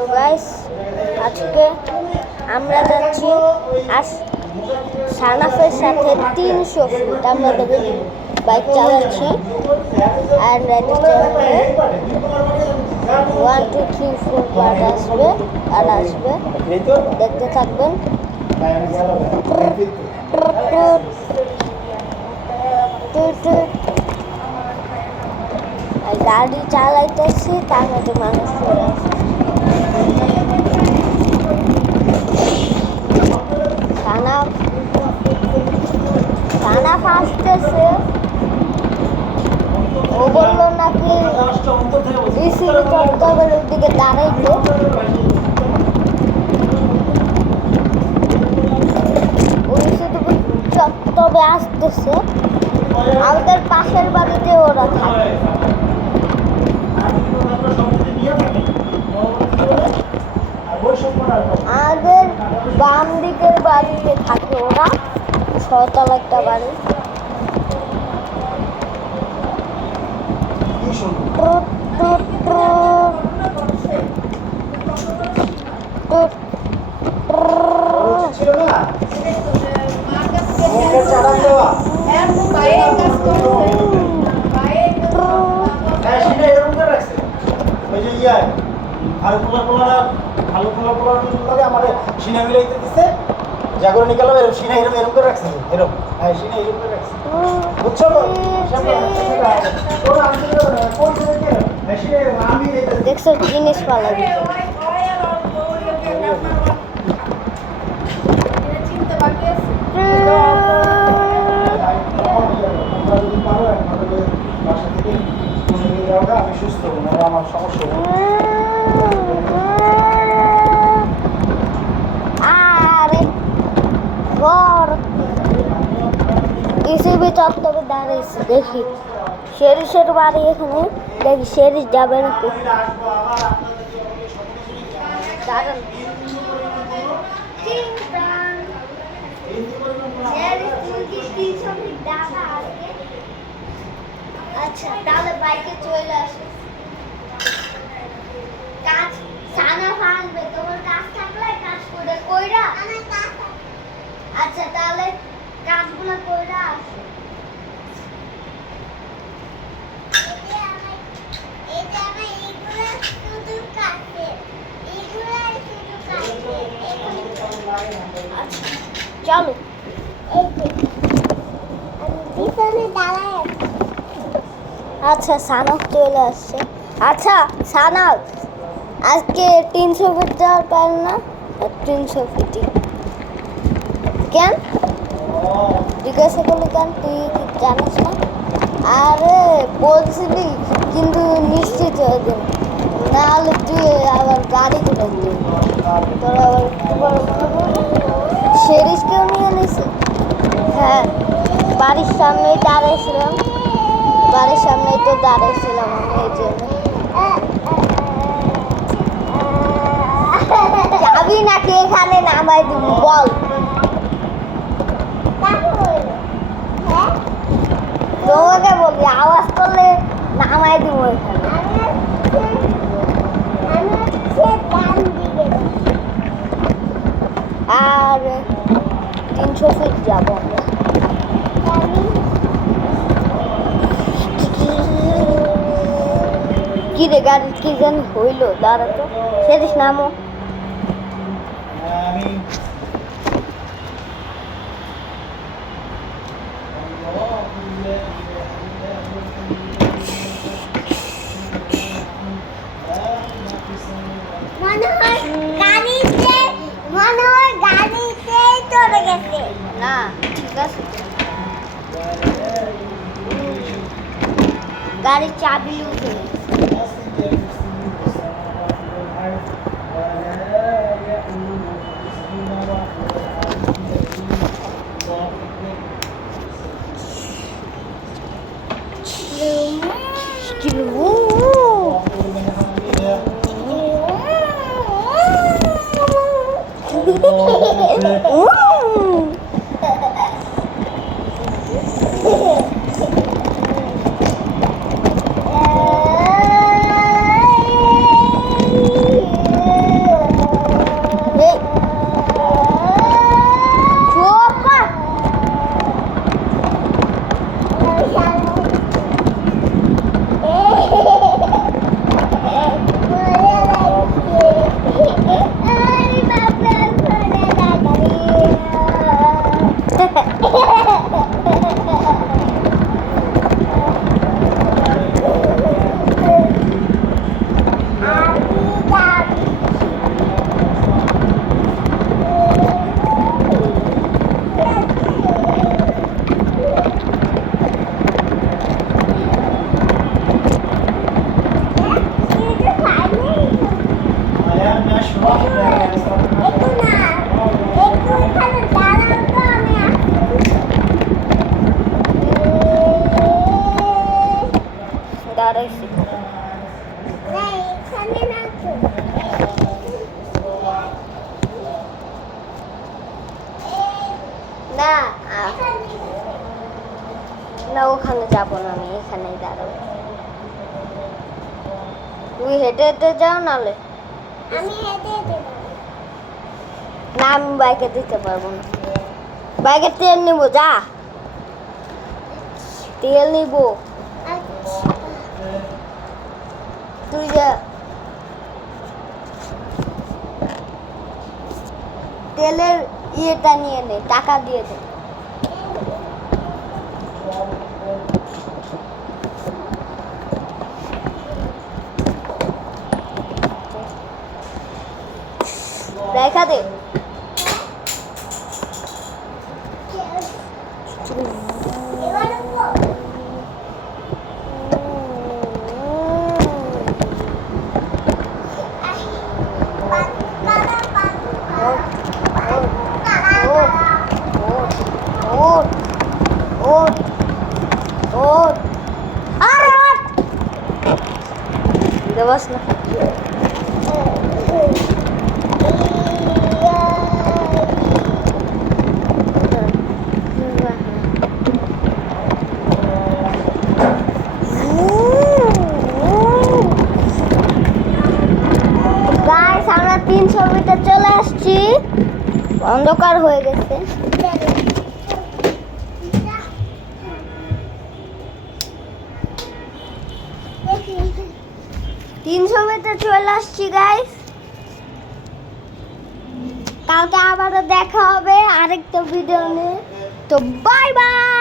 তো গাইস আজকে আমরা যাচ্ছি সানাফের সাথে 300 ফুট আমরা বাইক চালাচ্ছি আর এটা চালাবে 1 2 3 4 বার আসবে আর আসবে দেখতে থাকবেন। গাড়ি চালাইতেছি তার মধ্যে মানুষ চলে আসে। থানা ফাঁসতেছে, ও বললো নাকি ডিসিবি চত্বরের দিকে দাঁড়াইতে। ওই চত্বরে আসতেছে, আমাদের পাশের বাড়িতে ওরা থাকে। আমাদের বাম দিকের বাড়িতে থাকে ওরা, 6 তলা একটা বাড়ি। জাগরণ নিকালাম এরকম সিনা এরকম করে রাখছে এরকম। হ্যাঁ সিনা এরকম করে রাখছে, বুঝছো? দেখছো জিনিস পালা আমি সুস্থ আমার সমস্যা ডিসিবি চত্বরে দাঁড়িয়েছি, দেখি শেরিসের বাড়ি এখানে, দেখি শেরিস যাবে নাকি। আচ্ছা তাহলে বাইকে চলে আসে, কাজ সানা ফাঁসবে, তোমার কাজ থাকলে কাজ করে কইরা। আচ্ছা তাহলে কাজগুলো কইরা আসো। চলো আচ্ছা সানক চলে আসছে। আচ্ছা সানক আজকে 300 ফিট যাওয়ার পার না? 300 ফিটই কেন জিজ্ঞাসা করলি কেন? তুই জানিস না? আরে বলছিলি কিন্তু নিশ্চিত হয়ে যাবে, নাহলে তুই আবার গাড়ি করে দিবি। তোরা আবার শেরিসকেও নিয়ে নিছে। হ্যাঁ বাড়ির সামনেই দাঁড়িয়েছিলাম, বাড়ির সামনেই তো দাঁড়িয়েছিলাম আমি, এই জন্য। যাবি নাকি এখানে নামাই দিব বল? তোমাকে বলি আওয়াজ করলে নামাই দিব এখানে। আর 300 ফিট যাবো আমরা। কি রে গাড়ি কি জানি হইলো, দাঁড়া তো সেদিস নামো। না ঠিক আছে, গাড়ির চাবি উঠে আসো একটু না একটু এখানে দাঁড়াও তো আমি দাঁড়াইছি না এখানে না তো না না ওখানে যাবো না, আমি এখানেই দাঁড়াবো। তুমি হেঁটে হেঁটে যাও নালে। আমি হেঁটে হেঁটে না আমি বাইকে দিতে পারবো না, বাইকের তেল নিবো, যা তেল নিবো, তুই যা তেলের ইয়েটা নিয়ে নে, টাকা দিয়ে দে। দেখা দে। এবার ওঠ ওঠ ওঠ, আরে ওঠ, দেবাস না। গাইস আমরা 300 মিটার চলে আসছি, অন্ধকার হয়ে গেছে। 300 মিটার চলে আসছি গাইস। কালকে আবারও দেখা হবে আরেকটা ভিডিও নিয়ে, তো বাই বাই।